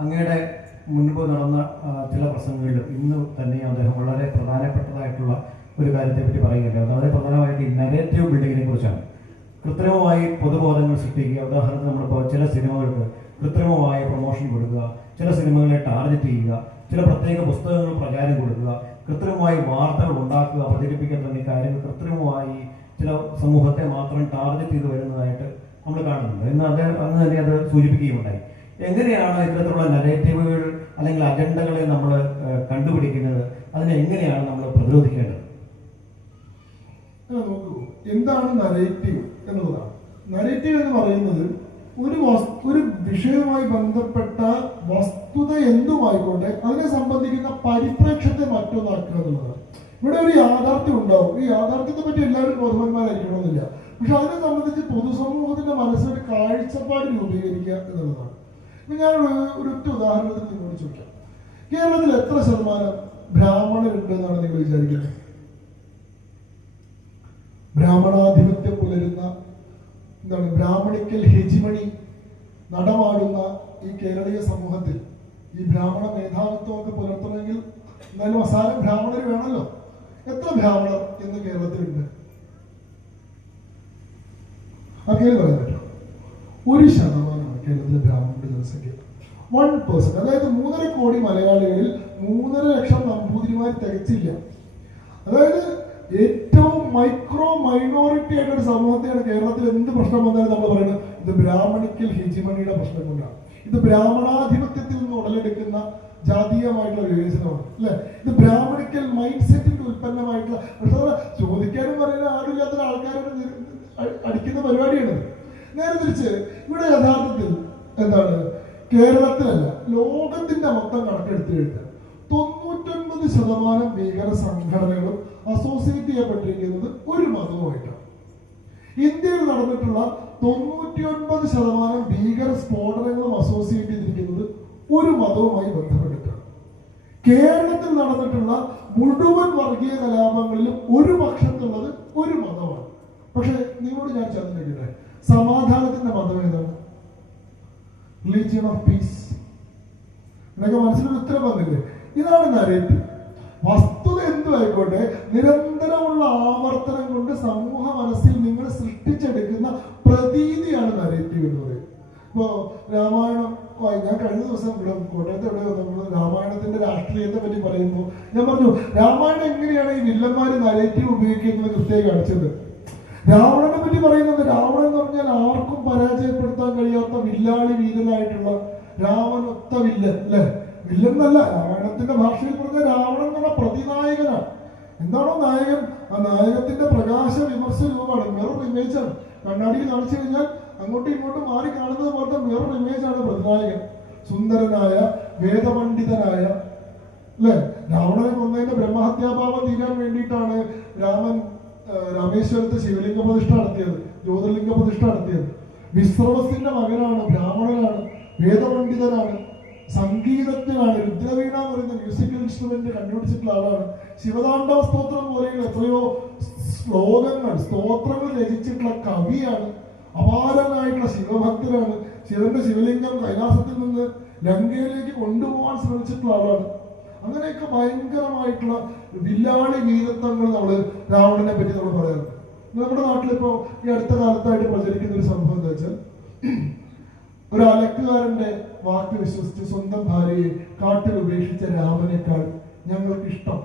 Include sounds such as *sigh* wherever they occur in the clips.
അങ്ങയുടെ മുൻപ് നടന്ന ചില പ്രസംഗങ്ങളിലും ഇന്ന് തന്നെ അദ്ദേഹം വളരെ പ്രധാനപ്പെട്ടതായിട്ടുള്ള ഒരു കാര്യത്തെ പറ്റി പറയുകയുണ്ടായിരുന്നു വളരെ പ്രധാനമായിട്ട് ഈ നെഗറ്റീവ് ബിൽഡിങ്ങിനെ കുറിച്ചാണ്. കൃത്രിമമായി പൊതുബോധങ്ങൾ സൃഷ്ടിക്കുക. ഉദാഹരണത്തിന് നമ്മളിപ്പോൾ ചില സിനിമകൾക്ക് കൃത്രിമമായ പ്രൊമോഷൻ കൊടുക്കുക. ചില സിനിമകളെ ടാർഗറ്റ് ചെയ്യുക. ചില പ്രത്യേക പുസ്തകങ്ങൾ പ്രചാരം കൊടുക്കുക. കൃത്രിമമായി വാർത്തകൾ ഉണ്ടാക്കുക പ്രചരിപ്പിക്കാൻ തുടങ്ങിയ കാര്യങ്ങൾ കൃത്രിമമായി ചില സമൂഹത്തെ മാത്രം ടാർഗറ്റ് ചെയ്ത് വരുന്നതായിട്ട് നമ്മൾ കാണുന്നുണ്ട്. എന്ന് അദ്ദേഹം അന്ന് തന്നെ അത് സൂചിപ്പിക്കുകയുണ്ടായി എങ്ങനെയാണ് ഇത്തരത്തിലുള്ള നെഗറ്റീവുകൾ അല്ലെങ്കിൽ അജണ്ടകളെ നമ്മൾ കണ്ടുപിടിക്കുന്നത്? അതിനെ എങ്ങനെയാണ് നമ്മൾ പ്രതിരോധിക്കേണ്ടത്? നോക്കൂ. എന്താണ് നരേറ്റീവ് എന്നുള്ളതാണ്. നരേറ്റീവ് എന്ന് പറയുന്നത് ഒരു വസ്തു ഒരു വിഷയവുമായി ബന്ധപ്പെട്ട വസ്തുത എന്തുമായിക്കോട്ടെ അതിനെ സംബന്ധിക്കുന്ന പരിപ്രേക്ഷത്തെ മറ്റൊന്നാക്കുക എന്നുള്ളതാണ്. ഇവിടെ ഒരു യാഥാർത്ഥ്യം ഉണ്ടാവും. ഈ യാഥാർത്ഥ്യത്തെ പറ്റി എല്ലാവരും ബോധവാന്മാരായിരിക്കണമെന്നില്ല. പക്ഷെ അതിനെ സംബന്ധിച്ച് പൊതുസമൂഹത്തിന്റെ മനസ്സിൽ കാഴ്ചപ്പാട് രൂപീകരിക്കുക എന്നുള്ളതാണ്. ഞാൻ ഒരു- ഒരു ഒറ്റ ഉദാഹരണത്തിന് നിങ്ങളോട് ചോദിക്കാം. കേരളത്തിൽ എത്ര ശതമാനം ബ്രാഹ്മണരുണ്ട് എന്നാണ് നിങ്ങൾ വിചാരിക്കുന്നത്? ബ്രാഹ്മണാധിപത്യം പുലരുന്ന എന്താണ് ബ്രാഹ്മണിക്കൽ ഹെജിമണി നടമാടുന്ന ഈ കേരളീയ സമൂഹത്തിൽ ഈ ബ്രാഹ്മണ മേധാവിത്വമൊക്കെ പുലർത്തണമെങ്കിൽ എന്നാലും അസാരം ബ്രാഹ്മണർ വേണമല്ലോ. എത്ര ബ്രാഹ്മണർ ഇന്ന് കേരളത്തിലുണ്ട്? അങ്ങനെ പറയാൻ ഒരു ശതമാനമാണ് കേരളത്തിലെ ബ്രാഹ്മണരുടെ ജനസംഖ്യ. വൺ പേഴ്സൺ അതായത് മൂന്നര കോടി മലയാളികളിൽ മൂന്നര ലക്ഷം നമ്പൂതിരിമാർ തികച്ചില്ല. അതായത് ഏറ്റവും മൈക്രോ മൈനോറിറ്റി ആയിട്ട് ഒരു സമൂഹത്തെയാണ് കേരളത്തിൽ എന്ത് പ്രശ്നം വന്നാലും നമ്മൾ പറയുന്നത് ഇത് ബ്രാഹ്മണിക്കൽ ഹിജിമണിയുടെ പ്രശ്നം കൊണ്ടാണ്. ഇത് ബ്രാഹ്മണാധിപത്യത്തിൽ നിന്ന് ഉടലെടുക്കുന്ന ജാതീയമായിട്ടുള്ള വിവേചനമാണ്. അല്ലെ? ഇത് ബ്രാഹ്മണിക്കൽ മൈൻഡ് സെറ്റിന്റെ ഉൽപ്പന്നമായിട്ടുള്ള ചോദിക്കാനും പറയുന്ന ആരുമില്ലാത്ത ആൾക്കാരോട് നി- അടിക്കുന്ന പരിപാടിയാണ് നേരെ തിരിച്ച് ഇവിടെ യഥാർത്ഥത്തിൽ എന്താണ്? കേരളത്തിലല്ല ലോകത്തിന്റെ മൊത്തം കണക്കെടുത്ത് കഴിഞ്ഞാൽ തൊണ്ണൂറ്റൊൻപത് ശതമാനം ഭീകര സംഘടനകളും അസോസിയേറ്റ് ചെയ്യപ്പെട്ടിരിക്കുന്നത് ഒരു മതവുമായിട്ടാണ്. ഇന്ത്യയിൽ നടന്നിട്ടുള്ള തൊണ്ണൂറ്റിയൊൻപത് ശതമാനം ഭീകര സ്ഫോടനങ്ങളും അസോസിയേറ്റ് ചെയ്തിരിക്കുന്നത് ഒരു മതവുമായി ബന്ധപ്പെട്ടിട്ടാണ്. കേരളത്തിൽ നടന്നിട്ടുള്ള മുഴുവൻ വർഗീയ കലാപങ്ങളിലും ഒരു പക്ഷത്തുള്ളത് ഒരു മതമാണ്. പക്ഷെ നിങ്ങളോട് ഞാൻ ചോദിക്കട്ടെ സമാധാനത്തിന്റെ മതം ഏതാണ് റിലീജിയൻ ഓഫ് പീസ് എന്നൊക്കെ മനസ്സിലൊരു ഉത്തരം വന്നില്ലേ? ഇതാണ് നരേറ്റീവ് വസ്തുത എന്തു ആയിക്കോട്ടെ നിരന്തരമുള്ള ആവർത്തനം കൊണ്ട് സമൂഹ മനസ്സിൽ നിങ്ങൾ സൃഷ്ടിച്ചെടുക്കുന്ന പ്രതീതിയാണ് നരേറ്റീവ് എന്ന് പറയുന്നത്. ഇപ്പോ രാമായണം ഞാൻ കഴിഞ്ഞ ദിവസം ഇവിടെ കോട്ടയത്ത് ഇവിടെ നമ്മൾ രാമായണത്തിന്റെ രാഷ്ട്രീയത്തെ പറ്റി പറയുന്നു ഞാൻ പറഞ്ഞു രാമായണം എങ്ങനെയാണ് ഈ വില്ലന്മാര് നരേറ്റീവ് ഉപയോഗിക്കുന്നത് കൃത്യമായി കാണിച്ചത്? രാവണനെ പറ്റി പറയുന്നത് രാവണൻ എന്ന് പറഞ്ഞാൽ ആർക്കും പരാജയപ്പെടുത്താൻ കഴിയാത്ത വില്ലാളി വീരനായിട്ടുള്ള രാവണൊത്ത വില്ലൻ അല്ലെ? വില്ലൻ എന്നല്ല രാമായണത്തിന്റെ ഭാഷയിൽ പറഞ്ഞ രാവണൻ എന്നുള്ള പ്രതിനായകനാണ്. എന്താണോ നായകൻ? ആ നായകത്തിന്റെ പ്രകാശ വിമർശ രൂപമാണ്. മിറർ ഇമേജ് ആണ്. കണ്ണാടിയിൽ കാണിച്ചു കഴിഞ്ഞാൽ അങ്ങോട്ടും ഇങ്ങോട്ടും മാറി കാണുന്നത് പോലത്തെ മിറർ ഇമേജ് ആണ് പ്രതിനായകൻ. സുന്ദരനായ വേദപണ്ഡിതനായ അല്ലെ? രാവണനെ കൊന്നതിന്റെ ബ്രഹ്മഹത്യാഭാവം തീരാൻ വേണ്ടിയിട്ടാണ് രാമൻ രാമേശ്വരത്ത് ശിവലിംഗ പ്രതിഷ്ഠ നടത്തിയത് ജ്യോതിർലിംഗ പ്രതിഷ്ഠ നടത്തിയത്. വിശ്രമസിന്റെ മകനാണ് ബ്രാഹ്മണനാണ് വേദപണ്ഡിതനാണ് സംഗീതജ്ഞനാണ് രുദ്രവീണ എന്ന് പറയുന്ന മ്യൂസിക്കൽ ഇൻസ്ട്രുമെന്റ് കണ്ടുപിടിച്ചിട്ടുള്ള ആളാണ്. ശിവതാണ്ഡവ സ്തോത്രം പോലെയുള്ള എത്രയോ ശ്ലോകങ്ങൾ സ്തോത്രങ്ങൾ രചിച്ചിട്ടുള്ള കവിയാണ് അപാരനായിട്ടുള്ള ശിവഭക്തനാണ്. ശിവന്റെ ശിവലിംഗം കൈലാസത്തിൽ നിന്ന് ലങ്കയിലേക്ക് കൊണ്ടുപോകാൻ ശ്രമിച്ചിട്ടുള്ള ആളാണ്. അങ്ങനെയൊക്കെ ഭയങ്കരമായിട്ടുള്ള വില്ലാളി ഗീതത്വങ്ങൾ നമ്മൾ രാവണനെ പറ്റി നമ്മൾ പറയാറുണ്ട് നമ്മുടെ നാട്ടിലിപ്പോ ഈ അടുത്ത കാലത്തായിട്ട് പ്രചരിക്കുന്ന ഒരു സംഭവം എന്താ വെച്ചാൽ *clears throat* ഒരു അലക്കുകാരന്റെ വാക്ക് വിശ്വസിച്ച് സ്വന്തം ഭാര്യയെ കാട്ടിൽ ഉപേക്ഷിച്ച രാമനേക്കാൾ ഞങ്ങൾക്ക് ഇഷ്ടം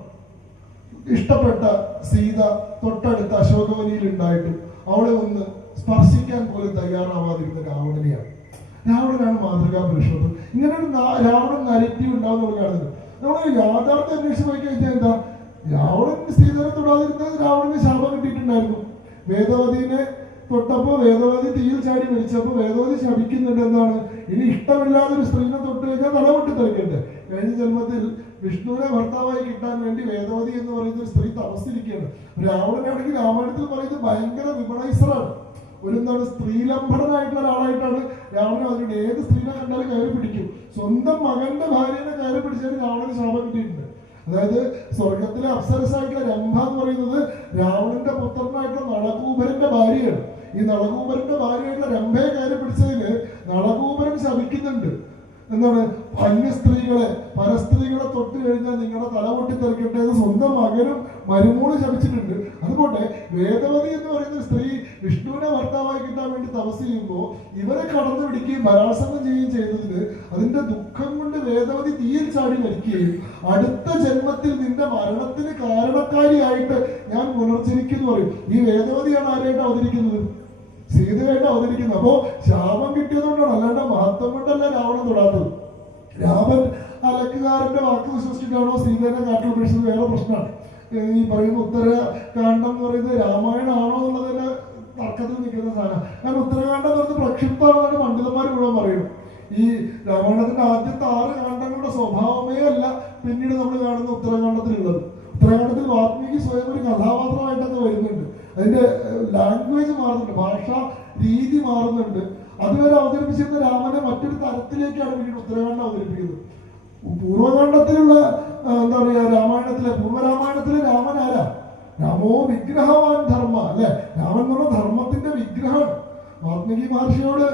ഇഷ്ടപ്പെട്ട സീത തൊട്ടടുത്ത അശോകവനിയിൽ ഉണ്ടായിട്ടും അവളെ ഒന്ന് സ്പർശിക്കാൻ പോലും തയ്യാറാവാതിരുന്ന രാവണനെയാണ്. രാവണനാണ് മാതൃകാ പുരുഷോത്തം ഇങ്ങനെ ഒരു രാവണൻ നരറ്റീവ് ഉണ്ടാവുന്ന കാണുന്നത് നമ്മൾ യാഥാർത്ഥ്യം അന്വേഷിച്ച് നോക്കിയാൽ എന്താ? രാവണൻ സീതനെ തൊടാതിരുന്നത് രാവണന് ശാപം കിട്ടിയിട്ടുണ്ടായിരുന്നു. വേദവതിനെ തൊട്ടപ്പോ വേദവതി തീയിൽ ചാടി മരിച്ചപ്പോ വേദവതി ശപിക്കുന്നുണ്ട് എന്താണ് ഇനി ഇഷ്ടമില്ലാതെ ഒരു സ്ത്രീനെ തൊട്ട് കഴിഞ്ഞാൽ തലവെട്ടി തെളിക്കട്ടെ കഴിഞ്ഞ ജന്മത്തിൽ വിഷ്ണുവിനെ ഭർത്താവായി കിട്ടാൻ വേണ്ടി വേദവതി എന്ന് പറയുന്ന ഒരു സ്ത്രീ തപസ്സിരിക്കുകയാണ് രാവണനാണെങ്കിൽ രാമായണത്തിൽ പറയുന്നത് ഭയങ്കര വിപണൈസറാണ് ഒരു എന്താണ് സ്ത്രീലംബടനായിട്ടുള്ള ഒരാളായിട്ടാണ് രാവണൻ അതിനുണ്ട് ഏത് സ്ത്രീനെ കണ്ടാലും കയറി പിടിക്കും. സ്വന്തം മകന്റെ ഭാര്യനെ കയറി പിടിച്ചാൽ രാവണന് ശാപം കിട്ടിയിട്ടുണ്ട്. അതായത് സ്വർഗത്തിലെ അപ്സരസായിട്ടുള്ള രംഭ എന്ന് പറയുന്നത് രാവണന്റെ പുത്രനായിട്ടുള്ള നളകൂപരന്റെ ഭാര്യയാണ്. ഈ നളകൂപരന്റെ ഭാര്യയായിട്ടുള്ള രംഭയെ കയറി പിടിച്ചതിന് നളകൂപരൻ ശപിക്കുന്നുണ്ട്. എന്താണ്? അന്യ സ്ത്രീകളെ പരസ്ത്രീകളെ തൊട്ട് കഴിഞ്ഞാൽ നിങ്ങളുടെ തല പൊട്ടിത്തെറിക്കട്ടെ എന്ന് സ്വന്തം മകനും മരുമോൾ ശപിച്ചിട്ടുണ്ട്. അതുകൊണ്ട് വേദവതി എന്ന് പറയുന്ന സ്ത്രീ വിഷ്ണുവിനെ ഭർത്താവായി കിട്ടാൻ വേണ്ടി തപസ് ചെയ്യുമ്പോൾ ഇവരെ കടന്നു പിടിക്കുകയും ബലാത്സംഗം ചെയ്യുകയും ചെയ്തതിന് അതിന്റെ ദുഃഖം കൊണ്ട് വേദവതി തീയിൽ ചാടി മരിക്കുകയും. അടുത്ത ജന്മത്തിൽ നിന്റെ മരണത്തിന് കാരണക്കാരിയായിട്ട് ഞാൻ പുനർജനിക്കുന്നു പറയും. ഈ വേദവതിയാണ് ആരായിട്ട് അവതരിക്കുന്നത്? സീതയായിട്ട് അവതരിക്കുന്നത്. അപ്പോ ശാപം കിട്ടിയതുകൊണ്ടാണ്. അല്ലാണ്ട് മഹത്വം കൊണ്ടല്ല രാവണൻ തൊടാത്തത്. രാമൻ അലക്കുകാരന്റെ വാക്ക് വിശ്വസിച്ചിട്ടാണോ സീതേനെ കാട്ടിൽ ഉപേക്ഷിച്ചത്? വേറെ പ്രശ്നമാണ്. ഈ പറയുന്ന ഉത്തര കാണ്ഡം എന്ന് പറയുന്നത് രാമായണമാണോ എന്നുള്ളതിന്റെ തർക്കത്തിൽ നിൽക്കുന്ന സാധനം. കാരണം ഉത്തരകാണ്ഡം എന്ന് പറയുന്നത് പ്രക്ഷിപ്തമാണെന്ന് പണ്ഡിതന്മാർ മുഴുവൻ പറയുന്നു ഈ രാമായണത്തിന്റെ ആദ്യത്തെ ആറ് കാണ്ഡങ്ങളുടെ സ്വഭാവമേ അല്ല പിന്നീട് നമ്മൾ കാണുന്ന ഉത്തരകാണ്ഡത്തിലുള്ളത് ഉത്തരകാണ്ഡത്തിൽ വാത്മീകി സ്വയം ഒരു കഥാപാത്രമായിട്ടൊക്കെ വരുന്നുണ്ട്. അതിന്റെ ലാംഗ്വേജ് മാറുന്നുണ്ട്. ഭാഷ രീതി മാറുന്നുണ്ട്. അതുവരെ അവതരിപ്പിച്ചിരുന്ന രാമനെ മറ്റൊരു തരത്തിലേക്കാണ് പിന്നീട് ഉത്തരകാണ്ഡം അവതരിപ്പിക്കുന്നത്. പൂർവകാണ്ഡത്തിലുള്ള എന്താ പറയാ രാമായണത്തിലെ പൂർവരാമായണത്തിലെ രാമൻ ആരാ? രാമോ വിഗ്രഹവാൻ ധർമ്മ അല്ലെ? രാമൻ എന്ന് പറഞ്ഞ ധർമ്മത്തിന്റെ വിഗ്രഹമാണ്. വാത്മീകി മഹർഷിയോട്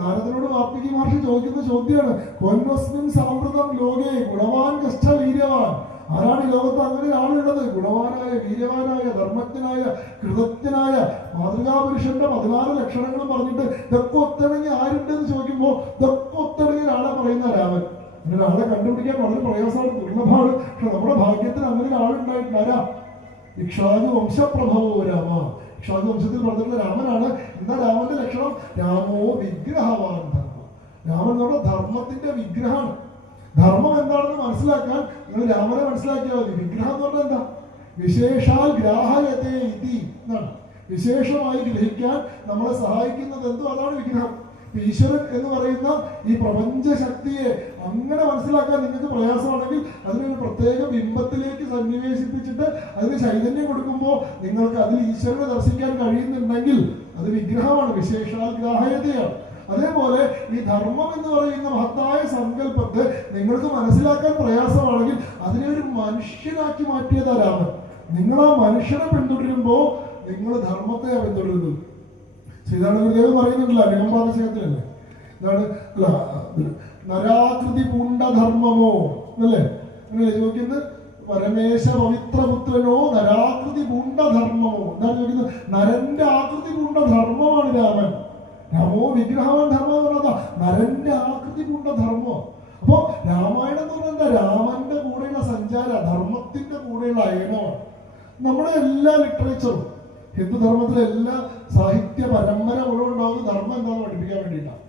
നാരദനോട് വാത്മീകി മഹർഷി ചോദിക്കുന്ന ചോദ്യമാണ് കൊന്നസ്മിൻ സാമ്പ്രതം ലോകേ ഗുണവാൻ കഷ്ട വീര്യവാൻ. ആരാണ് ഈ ലോകത്ത് അങ്ങനെ ആളുള്ളത് ഗുണവാനായ വീര്യവാനായ ധർമ്മജ്ഞനായ കൃതജ്ഞനായ മാതൃകാപുരുഷന്റെ പതിനാറ് ലക്ഷണങ്ങളും പറഞ്ഞിട്ട് ഇതൊക്കെ ഒത്തിണങ്ങി ആരുണ്ടെന്ന് ചോദിക്കുമ്പോൾ ഇതൊക്കെ ഒത്തിണങ്ങി പറയുന്ന രാമൻ. അങ്ങനെ ഒരാളെ കണ്ടുപിടിക്കാൻ വളരെ പ്രയാസമാണ്. ദുർലഭമാണ് പക്ഷെ നമ്മുടെ ഭാഗ്യത്തിൽ അങ്ങനെ ഒരാളുണ്ടായിട്ടില്ല. ആരാ? വംശപ്രഭവോ രാമ. ഇക്ഷാദു വംശത്തിൽ പറഞ്ഞിട്ടുള്ള രാമനാണ്. എന്താ രാമന്റെ ലക്ഷണം രാമോ വിഗ്രഹവാൻ ധർമ്മ. രാമൻ നമ്മുടെ ധർമ്മത്തിന്റെ വിഗ്രഹമാണ്. ധർമ്മം എന്താണെന്ന് മനസ്സിലാക്കാൻ നിങ്ങൾ രാമനെ മനസ്സിലാക്കിയാൽ മതി. വിഗ്രഹം എന്ന് പറഞ്ഞാൽ എന്താ? വിശേഷാൽ ഗ്രാഹയത്തെ ഇതി എന്നാണ്. വിശേഷമായി ഗ്രഹിക്കാൻ നമ്മളെ സഹായിക്കുന്നത് എന്തോ അതാണ് വിഗ്രഹം. ഈശ്വരൻ എന്ന് പറയുന്ന ഈ പ്രപഞ്ച ശക്തിയെ അങ്ങനെ മനസ്സിലാക്കാൻ നിങ്ങൾക്ക് പ്രയാസമാണെങ്കിൽ അതിനൊരു പ്രത്യേക ബിംബത്തിലേക്ക് സന്നിവേശിപ്പിച്ചിട്ട് അതിന് ചൈതന്യം കൊടുക്കുമ്പോൾ നിങ്ങൾക്ക് അതിൽ ഈശ്വരനെ ദർശിക്കാൻ കഴിയുന്നുണ്ടെങ്കിൽ അത് വിഗ്രഹമാണ് വിശേഷാൽ അതേപോലെ ഈ ധർമ്മം എന്ന് പറയുന്ന മഹത്തായ സങ്കല്പത്തെ നിങ്ങൾക്ക് മനസ്സിലാക്കാൻ പ്രയാസമാണെങ്കിൽ അതിനെ ഒരു മനുഷ്യനാക്കി മാറ്റിയതാരാണ്? നിങ്ങൾ ആ മനുഷ്യനെ പിന്തുടരുമ്പോൾ നിങ്ങൾ ധർമ്മത്തെ പിന്തുടരുന്നത്. ശ്രീനാരായണ ഗുരുദേവൻ പറയുന്നുണ്ടല്ലോ അനുകമ്പാദശകത്തിലല്ലേ എന്താണ് അല്ല നരാകൃതി പൂണ്ട ധർമ്മമോ അല്ലേ? അങ്ങനെ ചോദിക്കുന്നത് പരമേശ പവിത്രപുത്രനോ നരാകൃതി പൂണ്ട ധർമ്മമോ എന്താണ് ചോദിക്കുന്നത്? നരന്റെ ആകൃതി പൂണ്ട ധർമ്മമാണ് രാമൻ. രാമോ വിഗ്രഹമാണ് ധർമ്മം എന്ന് പറഞ്ഞാൽ നരന്റെ ആകൃതി പൂണ്ട ധർമ്മം അപ്പോ രാമായണം എന്ന് പറഞ്ഞാൽ രാമന്റെ കൂടെയുള്ള സഞ്ചാര ധർമ്മത്തിന്റെ കൂടെയുള്ള അയനമാണ്. നമ്മുടെ എല്ലാ ലിറ്ററേച്ചറും ഹിന്ദുധർമ്മത്തിലെ എല്ലാ സാഹിത്യ പരമ്പര മുഴുവൻ ഉണ്ടാവുന്ന ധർമ്മം എന്താണെന്ന് പഠിപ്പിക്കാൻ വേണ്ടിയിട്ടാണ്.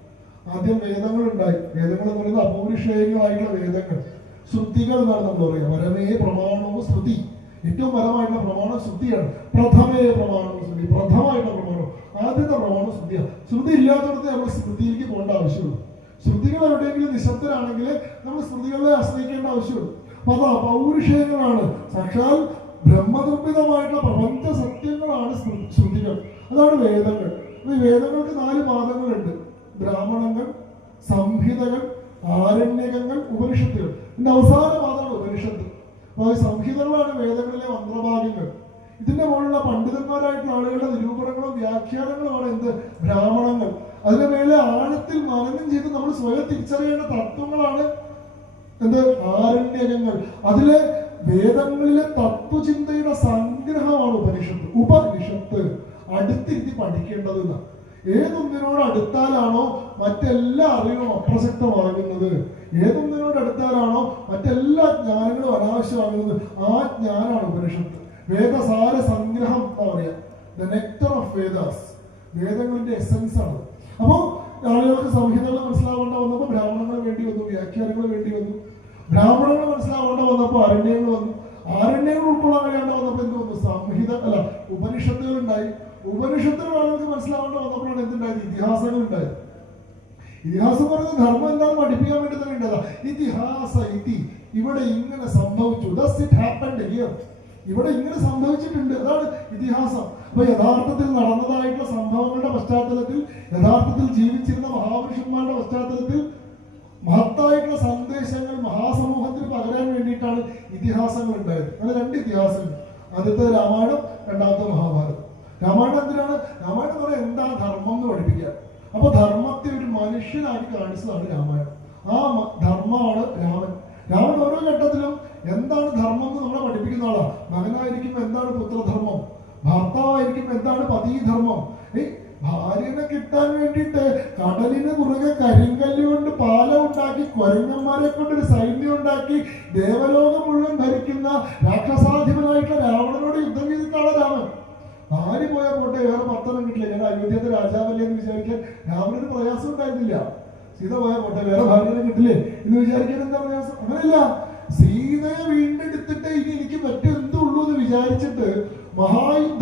ആദ്യം വേദങ്ങൾ ഉണ്ടായി വേദങ്ങൾ എന്ന് പറയുന്നത് അപൗരുഷേയങ്ങളായിട്ടുള്ള വേദങ്ങൾ. ശ്രുതികൾ എന്നാണ് നമ്മൾ പറയുക. പരമേ പ്രമാണവും ശ്രുതി. ഏറ്റവും പരമായിട്ടുള്ള പ്രമാണം ശ്രുതിയാണ്. പ്രഥമേ പ്രമാണവും ശ്രുതി. പ്രഥമായിട്ടുള്ള പ്രമാണം. ആദ്യത്തെ പ്രമാണം ശ്രുതിയാണ് ശ്രുതി ഇല്ലാത്തടത്ത് നമ്മൾ ശ്രുതിയിലേക്ക് പോകേണ്ട ആവശ്യമുള്ളൂ ശ്രുതികൾ എവിടെയെങ്കിലും നിശബ്ദരാണെങ്കിൽ നമ്മൾ ശ്രുതികളെ ആശ്രയിക്കേണ്ട ആവശ്യമുള്ളൂ അപ്പൊ അത് അപൗരുഷേയങ്ങളാണ് സാക്ഷാൽ ബ്രഹ്മനിർമ്മിതമായിട്ടുള്ള പ്രപഞ്ച സത്യങ്ങളാണ് ശ്രു- ശ്രുതികൾ. അതാണ് വേദങ്ങൾ. ഈ വേദങ്ങൾക്ക് നാല് പാദങ്ങളുണ്ട്. ബ്രാഹ്മണങ്ങൾ സംഹിതകൾ ആരണ്യകങ്ങൾ ഉപനിഷത്തുകൾ. ഇതിന്റെ അവസാന പാദമാണ് ഉപനിഷത്ത്. അപ്പൊ ഈ സംഹിതകളാണ് വേദങ്ങളിലെ മന്ത്രഭാഗ്യങ്ങൾ ഇതിന്റെ മുകളിലുള്ള പണ്ഡിതന്മാരായിട്ടുള്ള ആളുകളുടെ നിരൂപണങ്ങളും വ്യാഖ്യാനങ്ങളുമാണ് എന്ത്? ബ്രാഹ്മണങ്ങൾ. അതിന്റെ മേലെ ആഴത്തിൽ മനനം ചെയ്ത് നമ്മൾ സ്വയം തിരിച്ചറിയേണ്ട തത്വങ്ങളാണ് എന്ത്? ആരണ്യകങ്ങൾ. അതിലെ വേദങ്ങളിലെ തത്വചിന്തയുടെ സംഗ്രഹമാണ് ഉപനിഷത്ത്. ഉപനിഷത്ത് അടുത്തിരുത്തി പഠിക്കേണ്ടത് എന്നാ. ഏതൊന്നിനോട് അടുത്താലാണോ മറ്റെല്ലാ അറിവും അപ്രസക്തമാകുന്നത്. ഏതൊന്നിനോട് അടുത്താലാണോ മറ്റെല്ലാ ജ്ഞാനങ്ങളും അനാവശ്യമാകുന്നത്. ആ ജ്ഞാനാണ് ഉപനിഷത്ത്. വേദസാര സംഗ്രഹം എന്താ പറയാ? ദ നെക്ടർ ഓഫ് വേദാസ് വേദങ്ങളുടെ എസൻസ് ആണ്. അപ്പോൾ ആളുകൾക്ക് സംഹിതകൾ മനസ്സിലാവേണ്ട വന്നപ്പോൾ ബ്രാഹ്മണങ്ങൾ വേണ്ടി വന്നു വ്യാഖ്യാനങ്ങൾ വേണ്ടി വന്നു. ബ്രാഹ്മണങ്ങൾ മനസ്സിലാവേണ്ട വന്നപ്പോൾ അരണ്യങ്ങൾ വന്നു. ആരണ്യങ്ങൾ ഉൾക്കൊള്ളാൻ കഴിയാണ്ട് വന്നപ്പോൾ എന്ത് വന്നു? സംഹിത അല്ല ഉപനിഷത്തുകൾ ഉണ്ടായി ഉപനിഷത്തുകൾ ആളുകൾക്ക് മനസ്സിലാവേണ്ട വന്നപ്പോഴാണ് എന്തുണ്ടായത്? ഇതിഹാസങ്ങൾ ഉണ്ടായത് ഇതിഹാസം എന്ന് പറയുന്നത് ധർമ്മം എന്താണെന്ന് പഠിപ്പിക്കാൻ വേണ്ടി തന്നെ ഉണ്ടതാ ഇതിഹാസ ഇതി ഇവിടെ ഇങ്ങനെ സംഭവിച്ചു. ദസ് ഇറ്റ് ഹാപ്പൻഡ് ഹിയർ ഇവിടെ ഇങ്ങനെ സംഭവിച്ചിട്ടുണ്ട്. അതാണ് ഇതിഹാസം. അപ്പൊ യഥാർത്ഥത്തിൽ നടന്നതായിട്ടുള്ള സംഭവങ്ങളുടെ പശ്ചാത്തലത്തിൽ യഥാർത്ഥത്തിൽ ജീവിച്ചിരുന്ന മഹാപുരുഷന്മാരുടെ പശ്ചാത്തലത്തിൽ മഹത്തായിട്ടുള്ള സന്ദേശങ്ങൾ മഹാസമൂഹത്തിന് പകരാൻ വേണ്ടിയിട്ടാണ് ഇതിഹാസങ്ങൾ ഉണ്ടായത്. അങ്ങനെ രണ്ട് ഇതിഹാസങ്ങൾ. ആദ്യത്തെ രാമായണം രണ്ടാമത്തെ മഹാഭാരതം. രാമായണം എന്തിനാണ്? രാമായണം എന്ന് പറയാൻ എന്താ ധർമ്മം എന്ന് പഠിപ്പിക്കുക. അപ്പൊ ധർമ്മത്തെ ഒരു മനുഷ്യനായി കാണിച്ചതാണ് രാമായണം. ആ ധർമ്മമാണ് രാമൻ. രാമൻ ഓരോ ഘട്ടത്തിലും എന്താണ് ധർമ്മം എന്ന് നമ്മളെ പഠിപ്പിക്കുന്ന ആളാണ് മകനായിരിക്കും എന്താണ് പുത്രധർമ്മം? ഭർത്താവായിരിക്കും എന്താണ് പതിധർമ്മം? ഭാര്യനെ കിട്ടാൻ വേണ്ടിയിട്ട് കടലിന് കുറുകെ കരിങ്കല്ല് കൊണ്ട് പാലം ഉണ്ടാക്കി കൊരങ്ങന്മാരെ കൊണ്ട് ഒരു സൈന്യം ഉണ്ടാക്കി ദേവലോകം മുഴുവൻ ഭരിക്കുന്ന രാക്ഷസാധിപനായിട്ടുള്ള രാവണനോട് യുദ്ധം ചെയ്തിട്ടാണ് രാമൻ. ഭാര്യ പോയാൽ പോട്ടെ വേറെ ഭർത്തനം കിട്ടില്ല. ഞാൻ അയോധ്യത്തെ രാജാവല്ലേ എന്ന് വിചാരിക്കാൻ രാവണന് പ്രയാസം ഉണ്ടായിരുന്നില്ല. സീത പോയാൽ പോട്ടെ വേറെ ഭാര്യനെ കിട്ടില്ലേ എന്ന് വിചാരിക്കാൻ എന്താ പ്രയാസം? അങ്ങനെയല്ല. സീതയെ വീണ്ടെടുത്തിട്ട് ഇനി എനിക്ക് മറ്റെന്തുള്ളൂ എന്ന് വിചാരിച്ചിട്ട് മഹായുദ്ധം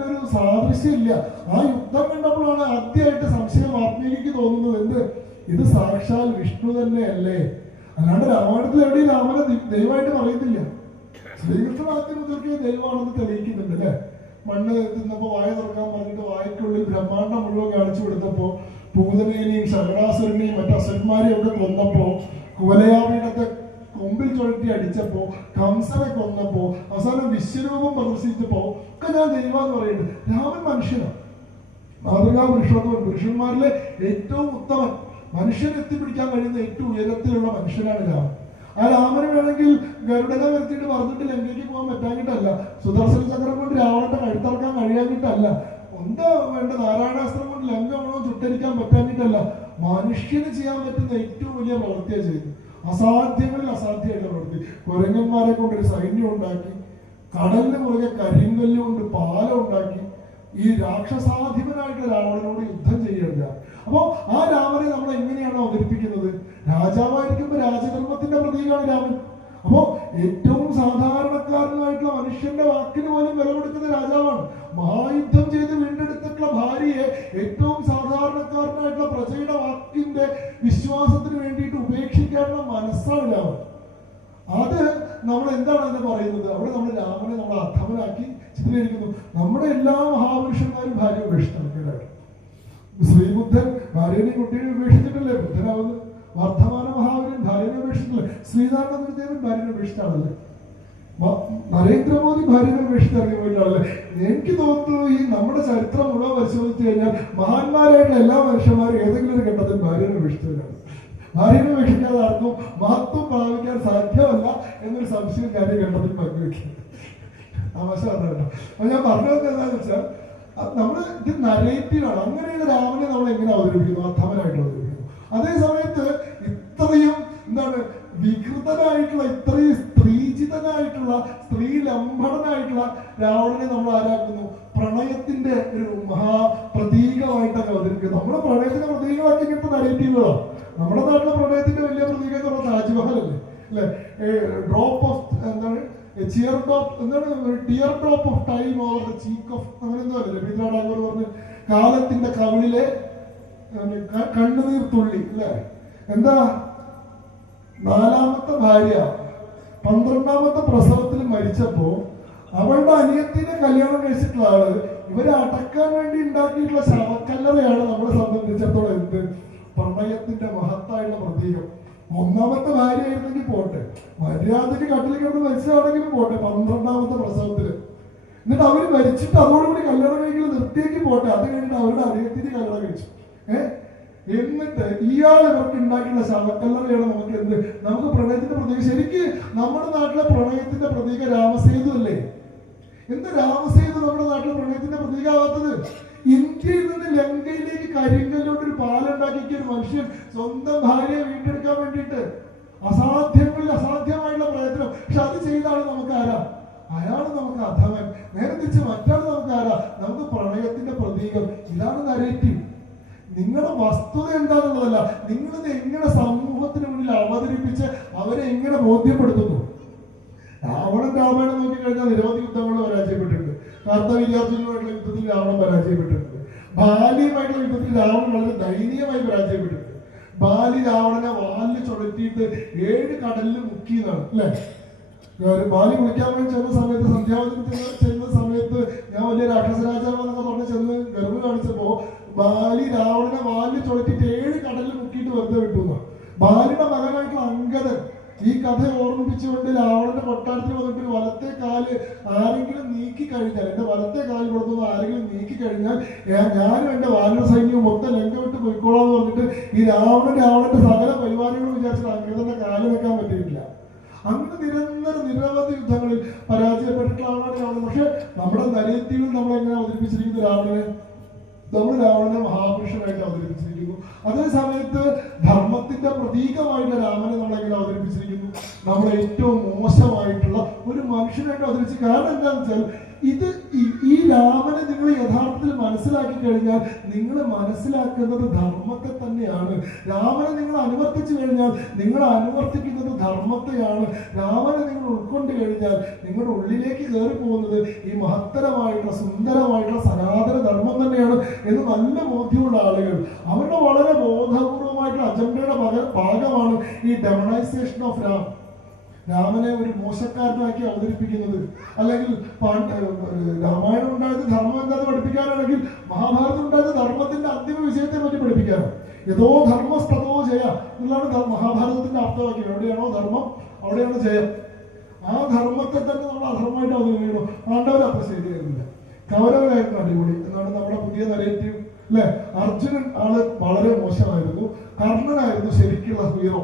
അതിനൊരു സാദൃശ്യമില്ല. ആ യുദ്ധം കണ്ടപ്പോഴാണ് ആദ്യമായിട്ട് സംശയം ആത്മീയക്ക് തോന്നുന്നത് എന്ത്? ഇത് സാക്ഷാൽ വിഷ്ണു തന്നെയല്ലേ? അല്ലാണ്ട് രാമായണത്തിൽ എവിടെയും രാമനെ ദൈവമായിട്ട് പറയത്തില്ല. ആദ്യം മുതൽക്ക് ദൈവമാണെന്ന് തെളിയിക്കുന്നുണ്ട് അല്ലെ? മണ്ണ് തിന്നപ്പോ വായ തുറക്കാൻ പറഞ്ഞിട്ട് വായക്കുള്ളിൽ ബ്രഹ്മാണ്ടം മുഴുവൻ കാണിച്ചു കൊടുത്തപ്പോ പൂതനേനെയും ശരണാസുരനെയും മറ്റു അസന്മാരെയും ഒക്കെ കൊന്നപ്പോ കുവലയാപീഠത്തെ കൊമ്പിൽ ചുഴറ്റി അടിച്ചപ്പോ കംസനെ കൊന്നപ്പോ അവസാനം വിശ്വരൂപം പ്രദർശിച്ചപ്പോ ഒക്കെ ഞാൻ ദൈവം പറയുന്നത്. രാമൻ മനുഷ്യനാണ് മാതൃകാ പുരുഷോത്തമൻ പുരുഷന്മാരിലെ ഏറ്റവും ഉത്തമൻ. മനുഷ്യൻ എത്തിപ്പിടിക്കാൻ കഴിയുന്ന ഏറ്റവും ഉയരത്തിലുള്ള മനുഷ്യനാണ് രാമൻ. ആ രാമന് വേണമെങ്കിൽ ഗരുഡനെ വരുത്തിയിട്ട് പറഞ്ഞിട്ട് ലങ്കയ്ക്ക് പോകാൻ പറ്റാഞ്ഞിട്ടല്ല. സുദർശന ചക്രം കൊണ്ട് രാവണത്തെ കഴുത്തറക്കാൻ കഴിയാഞ്ഞിട്ടല്ല. എന്താ വേണ്ട നാരായണാസ്ത്രം കൊണ്ട് ലങ്ക ചുട്ടരിക്കാൻ പറ്റാഞ്ഞിട്ടല്ല. മനുഷ്യന് ചെയ്യാൻ പറ്റുന്ന ഏറ്റവും വലിയ പ്രവൃത്തിയാണ് ചെയ്തത്. അസാധ്യങ്ങളിൽ അസാധ്യമല്ല പ്രവൃത്തി കുരങ്ങന്മാരെ കൊണ്ട് ഒരു സൈന്യം ഉണ്ടാക്കി കടലിന് മുറുകെ കരിങ്കല്ല് കൊണ്ട് പാലം ഉണ്ടാക്കി ഈ രാക്ഷസാധിപനായിട്ടുള്ള രാവണനോട് യുദ്ധം ചെയ്യേണ്ട. അപ്പോ ആ രാമനെ നമ്മൾ എങ്ങനെയാണ് അവതരിപ്പിക്കുന്നത്? രാജാവായിരിക്കുമ്പോ രാജധർമ്മത്തിന്റെ പ്രതീകമാണ് രാമൻ. അപ്പോ ഏറ്റവും സാധാരണക്കാരനായിട്ടുള്ള മനുഷ്യന്റെ വാക്കിന് പോലും വില കൊടുക്കുന്ന രാജാവാണ്. മഹായുദ്ധം ചെയ്ത് വീണ്ടെടുത്തിട്ടുള്ള ഭാര്യയെ ഏറ്റവും സാധാരണക്കാരനായിട്ടുള്ള പ്രജയുടെ വാക്കിന്റെ വിശ്വാസത്തിന് വേണ്ടിയിട്ട് ഉപേക്ഷിക്കാനുള്ള മനസ്സാണ് രാമൻ അത് നമ്മൾ എന്താണ് അതിന് പറയുന്നത്? അവിടെ നമ്മൾ രാമനെ നമ്മൾ അധമനാക്കി ചിത്രീകരിക്കുന്നു. നമ്മുടെ എല്ലാ മഹാപുരുഷന്മാരും ഭാര്യ ഉപേക്ഷിച്ചിട്ടുണ്ട് ശ്രീബുദ്ധൻ ഭാര്യനെ കുട്ടിയെ ഉപേക്ഷിച്ചിട്ടല്ലേ. ബുദ്ധനാവുന്നത് വർദ്ധമാന മഹാവീരൻ ഭാര്യനെ ഉപേക്ഷിച്ചിട്ടില്ലേ. ശ്രീനാരായണ ഗുരുദേവൻ ഭാര്യനെ ഉപേക്ഷിച്ചാണല്ലേ നരേന്ദ്രമോദി ഭാര്യനെ ഉപേക്ഷിച്ചിറങ്ങി പോയിട്ടാണല്ലേ എനിക്ക് തോന്നുന്നു ഈ നമ്മുടെ ചരിത്രം മുഴുവൻ പരിശോധിച്ചു കഴിഞ്ഞാൽ മഹാന്മാരായിട്ടുള്ള എല്ലാ മനുഷ്യന്മാരും ഏതെങ്കിലും ഒരു ഘട്ടത്തിൽ ഭാര്യനെ ഉപേക്ഷിച്ചവരാണ്. ഭാര്യനെ വീക്ഷിക്കാതെ ആർക്കും മഹത്വം പ്രാപിക്കാൻ സാധ്യമല്ല എന്നൊരു സംശയം ഞാൻ ഘട്ടത്തിൽ പങ്കുവെക്കുന്നത് തമാശ അപ്പൊ ഞാൻ പറഞ്ഞത് എന്താണെന്ന് വെച്ചാൽ അത് നമ്മൾ ഇത് നരേറ്റീവാണ് അങ്ങനെയുള്ള രാമനെ നമ്മൾ എങ്ങനെ അവതരിപ്പിക്കുന്നു? അർത്ഥവനായിട്ട് അവതരിപ്പിക്കുന്നു. അതേ സമയത്ത് ഇത്രയും എന്താണ് വികൃതനായിട്ടുള്ള ഇത്രയും സ്ത്രീജിതനായിട്ടുള്ള സ്ത്രീ ലംഘടനായിട്ടുള്ള രാവണനെ നമ്മൾ ആരാക്കുന്നു? പ്രണയത്തിന്റെ ഒരു മഹാ പ്രതീകമായിട്ടൊക്കെ അവതരിപ്പിക്കുന്നു. നമ്മുടെ പ്രണയത്തിന്റെ പ്രതീകമാക്കി ഇങ്ങനത്തെ നരേറ്റീവുകളാണ് നമ്മുടെ നാട്ടിലെ പ്രണയത്തിന്റെ വലിയ പ്രതീകം എന്ന് പറഞ്ഞാൽ താജ്മഹൽ അല്ലേ? ഡ്രോപ്പ് ഓഫ് എന്താണ്? ചിയർ ഡ്രോപ്പ് എന്താണ്? Tear drop of time over the cheek of അങ്ങനെ എന്തോ ടാഗോർ പറഞ്ഞ് കാലത്തിന്റെ കവിളിലെ കണ്ണുനീർ തുള്ളി അല്ലേ? എന്താ? നാലാമത്തെ ഭാര്യ പന്ത്രണ്ടാമത്തെ പ്രസവത്തിൽ മരിച്ചപ്പോ അവളുടെ അനിയത്തിനെ കല്യാണം കഴിച്ചിട്ടുള്ള ആൾ ഇവരെ അടക്കാൻ വേണ്ടി ഉണ്ടാക്കിയിട്ടുള്ള ശവക്കല്ലറയാണ് നമ്മളെ സംബന്ധിച്ചിടത്തോളം എന്ത്? പ്രണയത്തിന്റെ മഹത്തായുള്ള പ്രതീകം. ഒന്നാമത്തെ ഭാര്യ ആയിരുന്നെങ്കിൽ പോട്ടെ. മര്യാദയ്ക്ക് കട്ടിലേക്ക് കിടന്ന് മരിച്ചതാണെങ്കിലും പോട്ടെ പന്ത്രണ്ടാമത്തെ പ്രസവത്തിൽ. എന്നിട്ട് അവർ മരിച്ചിട്ട് അതോടുകൂടി കല്യാണം കഴിക്കൽ നിർത്തിയേക്ക് പോട്ടെ. അത് കഴിഞ്ഞിട്ട് അവരുടെ അനിയത്തിന് കല്യാണം കഴിച്ചു. ഏഹ് എന്നിട്ട് ഇയാൾ ഇവർക്ക് ഉണ്ടാക്കിയുള്ള ശവക്കല്ലറയാണ് നമുക്ക് എന്ത്? നമുക്ക് പ്രണയത്തിന്റെ പ്രതീക. ശരിക്ക് നമ്മുടെ നാട്ടിലെ പ്രണയത്തിന്റെ പ്രതീക രാമസേതു അല്ലേ? എന്ത് രാമസേതു നമ്മുടെ നാട്ടിലെ പ്രണയത്തിന്റെ പ്രതീകമാവാത്തത് ഇന്ത്യയിൽ നിന്ന് ലങ്കയിലേക്ക് കരിങ്കല്ലോട്ട് ഒരു പാലുണ്ടാക്കിയ ഒരു മനുഷ്യൻ സ്വന്തം ഭാര്യയെ വീണ്ടെടുക്കാൻ വേണ്ടിയിട്ട് അസാധ്യങ്ങളിൽ അസാധ്യമായിട്ടുള്ള പ്രയത്നം. പക്ഷെ അത് ചെയ്ത ആൾ നമുക്ക് ആരാ അയാൾ നമുക്ക് അധവൻ നേരെ തിരിച്ച് മറ്റാൾ നമുക്ക് ആരാ നമുക്ക് പ്രണയത്തിന്റെ പ്രതീകം. ഇതാണ് നരേറ്റീവ് നിങ്ങളുടെ വസ്തുത എന്താണെന്നുള്ളതല്ല നിങ്ങളിത് എങ്ങനെ സമൂഹത്തിന് മുന്നിൽ അവതരിപ്പിച്ച് അവരെ എങ്ങനെ ബോധ്യപ്പെടുത്തുന്നു? രാവണൻ രാമായണം നോക്കിക്കഴിഞ്ഞാൽ നിരവധി യുദ്ധങ്ങൾ പരാജയപ്പെട്ടിട്ടുണ്ട്. കാർത്തവീര്യാർജുനുമായിട്ടുള്ള യുദ്ധത്തിൽ രാവണൻ പരാജയപ്പെട്ടിട്ടുണ്ട്. ബാല്യമായിട്ടുള്ള യുദ്ധത്തിൽ രാവണൻ വളരെ ദയനീയമായി പരാജയപ്പെട്ടിട്ടുണ്ട്. ബാലി രാവണനെ വാലിൽ ചുഴറ്റിയിട്ട് ഏഴ് കടലിൽ മുക്കിയതാണ് അല്ലേ? ബാലി കുളിക്കാൻ വേണ്ടി ചെന്ന സമയത്ത് സന്ധ്യാവധി ചെന്ന സമയത്ത് ഞാൻ വലിയ രാക്ഷസരാജാവെന്നൊക്കെ പറഞ്ഞ് ചെന്ന് ഗർഭം കാണിച്ചപ്പോ ബാലി രാവണനെ വാലിൽ ചുഴറ്റിയിട്ട് ഏഴ് കടലിൽ മുക്കിയിട്ട് വെറുതെ വിട്ടു. ബാലിയുടെ അങ്കദൻ ഈ കഥ ഓർമ്മിപ്പിച്ചുകൊണ്ട് രാവണന്റെ കൊട്ടാരത്തിൽ വന്നിട്ട് വലത്തെ കാൽ ആരെങ്കിലും നീക്കി കഴിഞ്ഞാൽ എന്റെ വലത്തെ കാൽ കൊടുത്തു ആരെങ്കിലും നീക്കി കഴിഞ്ഞാൽ ഞാനും എന്റെ വാനര സൈന്യവും മൊത്തം ലങ്ക വിട്ട് പോയിക്കോളാന്ന് പറഞ്ഞിട്ട് ഈ രാവണൻ രാവണന്റെ സകല പരിപാടികളും വിചാരിച്ചിട്ട് അങ്കദന്റെ കാൽ വെക്കാൻ പറ്റിയിട്ടില്ല. അങ്ങനെ നിരന്തരം നിരവധി യുദ്ധങ്ങളിൽ പരാജയപ്പെട്ടിട്ടുള്ള ആളാണ് പക്ഷെ നമ്മുടെ നരേറ്റീവിൽ നമ്മൾ എങ്ങനെ അവതരിപ്പിച്ചിരിക്കുന്നു രാവണനെ? നമ്മൾ രാവണനെ മഹാപുരുഷനായിട്ട് അവതരിപ്പിച്ചിരിക്കുന്നു. അതേ സമയത്ത് ധർമ്മത്തിന്റെ പ്രതീകമായിട്ട് രാമനെ അവതരിപ്പിച്ചിരിക്കുന്നു നമ്മൾ ഏറ്റവും മോശമായിട്ടുള്ള ഒരു മനുഷ്യനായിട്ട് അവതരിച്ച് കാരണം എന്താണെന്ന് വെച്ചാൽ ഇത് ഈ- രാമനെ നിങ്ങൾ യഥാർത്ഥത്തിൽ മനസ്സിലാക്കി കഴിഞ്ഞാൽ നിങ്ങൾ മനസ്സിലാക്കുന്നത് ധർമ്മത്തെ തന്നെയാണ്. രാമനെ നിങ്ങൾ അനുവർത്തിച്ചു കഴിഞ്ഞാൽ നിങ്ങൾ അനുവർത്തിക്കുന്നത് ധർമ്മത്തെയാണ്. രാമനെ നിങ്ങൾ ഉൾക്കൊണ്ട് കഴിഞ്ഞാൽ നിങ്ങളുടെ ഉള്ളിലേക്ക് കയറി പോകുന്നത് ഈ മഹത്തരമായിട്ടുള്ള സുന്ദരമായിട്ടുള്ള സനാതന ധർമ്മം തന്നെയാണ് എന്ന് നല്ല ബോധ്യമുള്ള ആളുകൾ. അവരുടെ വളരെ ബോധപൂർവമായിട്ടുള്ള അജണ്ടയുടെ ഭാഗ- ഭാഗമാണ് ഈ ഡെമണൈസേഷൻ ഓഫ് രാം രാമനെ ഒരു മോശക്കാരനാക്കി അവതരിപ്പിക്കുന്നത്. അല്ലെങ്കിൽ രാമായണം ഉണ്ടായത് ധർമ്മം എന്താന്ന് പഠിപ്പിക്കാനാണെങ്കിൽ മഹാഭാരതം ഉണ്ടായത് ധർമ്മത്തിന്റെ അന്തിമ വിജയത്തെ പറ്റി പഠിപ്പിക്കാനാണ്. യഥോ ധർമ്മസ്തോ ജയ എന്നുള്ളതാണ് മഹാഭാരതത്തിന്റെ അർത്ഥവാക്യം. എവിടെയാണോ ധർമ്മം അവിടെയാണ് ജയം. ആ ധർമ്മത്തെ തന്നെ നമ്മൾ അധർമ്മമായിട്ട് അവതരിപ്പിക്കണം പാണ്ഡവർ അത്ര ശരിയായിരുന്നില്ല കൗരവരായിരുന്നു അടിപൊളി എന്നാണ് നമ്മുടെ പുതിയ നരേറ്റീവ് അല്ലെ? അർജുനൻ ആൾ വളരെ മോശമായിരുന്നു. കർണനായിരുന്നു ശരിക്കുള്ള ഹീറോ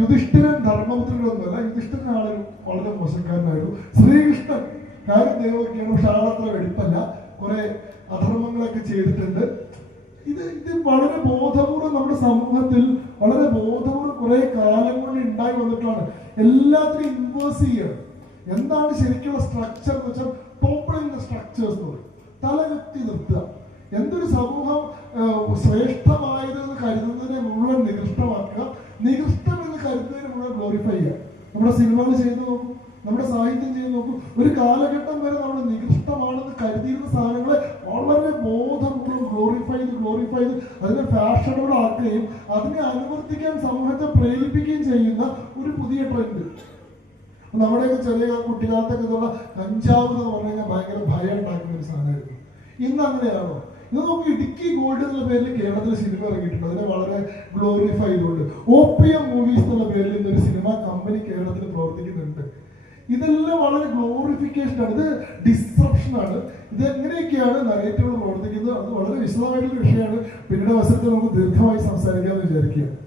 യുധിഷ്ഠിരൻ ധർമ്മപുത്രനൊന്നുമല്ല. യുധിഷ്ഠിരൻ ആളൊരു വളരെ മോശക്കാരനായിരുന്നു. ശ്രീകൃഷ്ണൻ കാര്യം ദൈവമൊക്കെയാണ് പക്ഷെ ആളത്ര വെടിപ്പല്ല. കുറെ അധർമ്മങ്ങളൊക്കെ ചെയ്തിട്ടുണ്ട്. ഇത് ഇത് വളരെ ബോധപൂർവം നമ്മുടെ സമൂഹത്തിൽ വളരെ ബോധപൂർവം കുറെ കാലം കൊണ്ട് ഉണ്ടായി വന്നിട്ടാണ്. എല്ലാത്തിനും ഇൻവേഴ്സ് ചെയ്യണം. എന്താണ് ശരിക്കുള്ള സ്ട്രക്ചർ എന്ന് വെച്ചാൽ ടോപ്പിളിംഗ് സ്ട്രക്ചേഴ്സ് എന്ന് പറയും. തലകുത്തി നിർത്തുക. എന്തൊരു സമൂഹം ശ്രേഷ്ഠമായതെന്ന് കരുതുന്നതിനെ മുഴുവൻ നികൃഷ്ടമാക്കുക. നികൃഷ്ടം എന്ന് കരുതുന്നതിന് മുഴുവൻ ഗ്ലോറിഫൈ ചെയ്യുക. നമ്മുടെ സിനിമകൾ ചെയ്ത് നോക്കും നമ്മുടെ സാഹിത്യം ചെയ്ത് നോക്കും. ഒരു കാലഘട്ടം വരെ നമ്മൾ നികൃഷ്ടമാണെന്ന് കരുതിയിരുന്ന സാധനങ്ങളെ വളരെ ബോധപൂർവം ഗ്ലോറിഫൈ ചെയ്ത് ഗ്ലോറിഫൈ ചെയ്ത് അതിനെ ഫാഷനബിൾ ആക്കുകയും അതിനെ അനുവർത്തിക്കാൻ സമൂഹത്തെ പ്രേരിപ്പിക്കുകയും ചെയ്യുന്ന ഒരു പുതിയ ട്രെൻഡ് നമ്മുടെയൊക്കെ ചെറിയ കുട്ടിക്കാലത്തൊക്കെ ഇതുള്ള കഞ്ചാവ് എന്ന് പറഞ്ഞു കഴിഞ്ഞാൽ ഭയങ്കര ഭയം ഉണ്ടാക്കുന്ന ഒരു സാധനമായിരുന്നു. ഇന്ന് അങ്ങനെയാണോ? നമുക്ക് ഇടുക്കി ഗോൾഡ് എന്നുള്ള പേരിൽ കേരളത്തിൽ സിനിമ ഇറങ്ങിയിട്ടുണ്ട്. അതിനെ വളരെ ഗ്ലോറിഫൈ ചെയ്തുകൊണ്ട്. എം മൂവീസ് എന്നുള്ള പേരിൽ ഇന്നൊരു സിനിമ കമ്പനി കേരളത്തിൽ പ്രവർത്തിക്കുന്നുണ്ട്. ഇതെല്ലാം വളരെ ഗ്ലോറിഫിക്കേഷൻ ആണ്. ഇത് ഡിസ്ട്രപ്ഷൻ ആണ്. ഇത് എങ്ങനെയൊക്കെയാണ് നരേറ്റീവുകൾ പ്രവർത്തിക്കുന്നത്? അത് വളരെ വിശദമായിട്ടുള്ള വിഷയമാണ്. പിന്നീട് അവസരത്തിൽ നമുക്ക് ദീർഘമായി സംസാരിക്കാമെന്ന് വിചാരിക്കുക